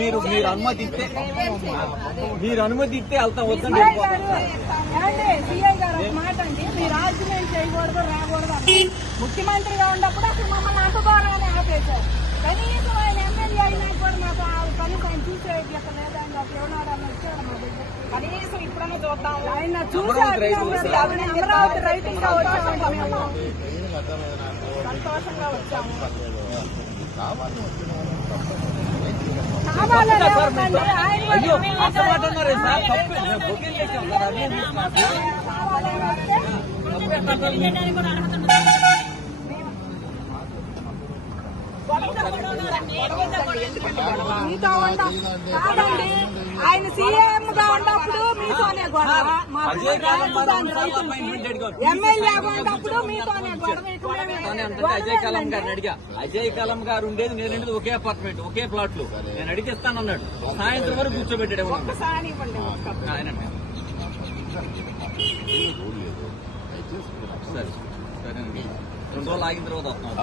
మీరు అనుమతిస్తే వెళ్తాం. వద్దండి సిఐ గారు ఒక మాట అండి, మీరు ఆర్గ్యుమెంట్ చేయకూడదు రాకూడదు. ముఖ్యమంత్రిగా ఉన్నప్పుడు అసలు మమ్మల్ని అంటుకోవాలని ఆపేశారు. కనీసం ఆయన ఎమ్మెల్యే అయినా కూడా మాకు కనీసం ఆయన చూసేయట్లేదు లేదండి. అసలు ఎవరన్నా వచ్చాడు మా దగ్గర కనీసం ఇప్పుడన్నా చూద్దాం. ఆయన చూసి అమరావతి రైతులుగా వచ్చామండి, మేము సంతోషంగా వచ్చాము. మీతో కాదండి, ఆయన సీఎం గా ఉన్నప్పుడు మీతోనే గొడవ, ఎమ్మెల్యే ఉన్నప్పుడు మీతోనే గొడవ. అజయ్ కలం గారు ఉండేది నేను ఒకే అపార్ట్మెంట్ ఒకే ప్లాట్ లో నేను అడిగిస్తానన్నాడు. సాయంత్రం వరకు కూర్చోబెట్టాడు. సరే 2 రోజులు ఆగిన తర్వాత వస్తున్నాం.